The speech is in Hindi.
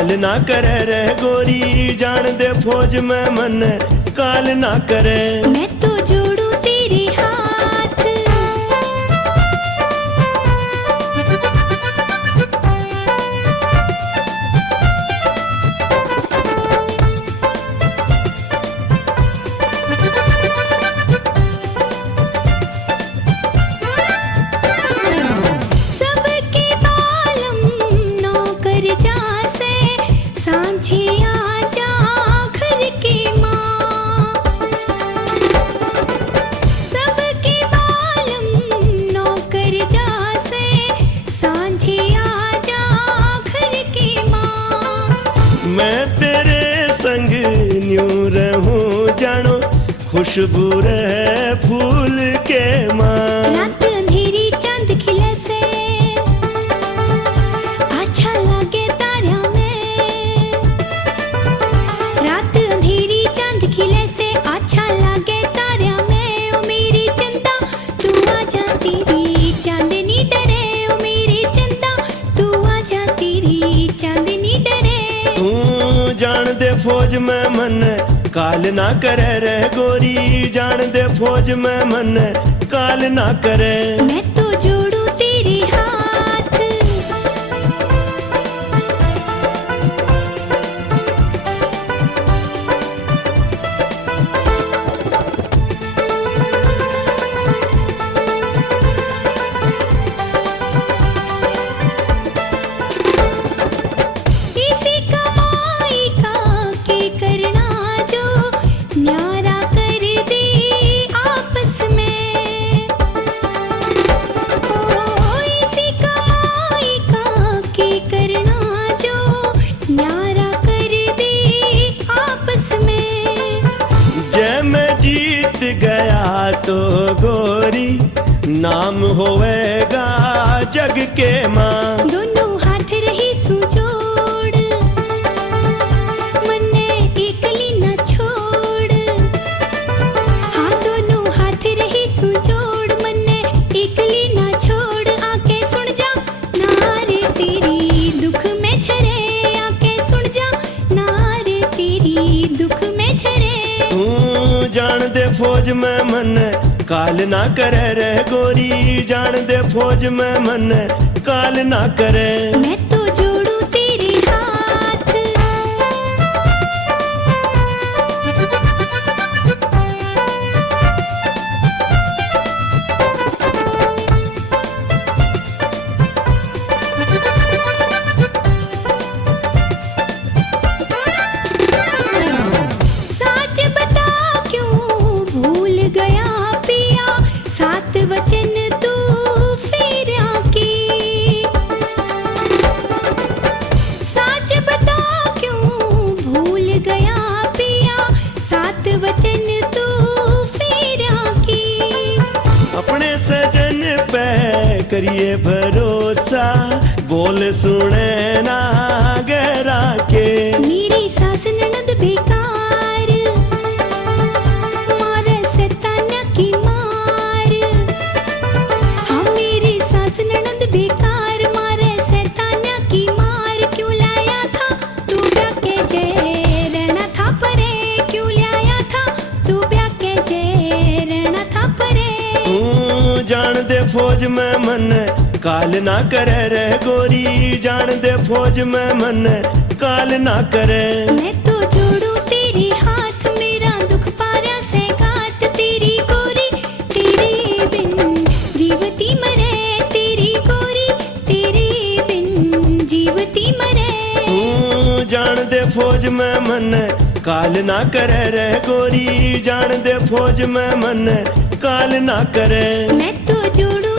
काल ना करे रे गोरी, जान दे फौज में मन काल ना करे। मैं तो जोड़ू तेरे हाथ, सबके बालम नौकर जासे, सांझे आजा घर के माँ। सबके बालम नौकर जासे, सांझे आजा घर के माँ। मैं तेरे संग न्यूं रहूं जानो, खुशबू रहे फूल के माँ। रात अंधेरी चांद खिले से, अच्छा लगे तारा में। रात अंधेरी चांद खिले से, अच्छा लगे तारा में। ओ मेरी चंदा तू आजा, तेरी चांदनी डरे। ओ मेरी चंदा तू आजा, तेरी चांदनी डरे। तू जान दे फौज में मन काल ना करे रे गोरी, जान दे फौज में मन काल ना करे। मैं तो जोड़ू तेरे हाथ, इसी कमाई का के करना जो न्यारा कर दे आपस में। ओ इसी कमाई का के करना जो न्यारा कर दे आपस में। जय मैं जीत गया तो गोरी, नाम होएगा जग के माँ। दोनों हाथ रही सुजोड़, मन्ने एकली न छोड़। हाँ दोनों हाथ रही सुजोड़, मन्ने एकली न छोड़। आके सुन जा नारे तेरी दुख में छरे। आके सुन जा नारे तेरी दुख में छरे। तू जान दे फौज में मन काल ना करे रे गोरी, जान दे फौज में मन काल ना करे। मैं तो जोड़ू तेरे हाथ, सच बता क्यों भूल गया पिया, सात वचन तू फेरा की। सच बता क्यों भूल गया पिया, सात वचन तू फेरा की। अपने सजन पे करिए भरोसा, बोल सुने ना गहरा के। मेरी सास ननद बेकार, मारे से ताना की मार। हाँ मेरी सास ननद बेकार, मारे से ताना की मार। क्यों लाया था तू ब्याह के जे, रहना था परे। क्यों लाया था तू ब्याह के जे, रहना था परे। तू जान दे फौज में मन काल ना करे रे गोरी, जान दे फौज में मन काल ना करे। मैं तो जोड़ू तेरे हाथ, मेरा दुख पारा से घात। तेरी गोरी तेरे बिन जीवती मरे। तेरी गोरी तेरे बिन जीवती मरे। तू जान दे फौज में मन काल ना करे रे गोरी, जान दे फौज में मन काल ना करे। मैं तो जोड़ू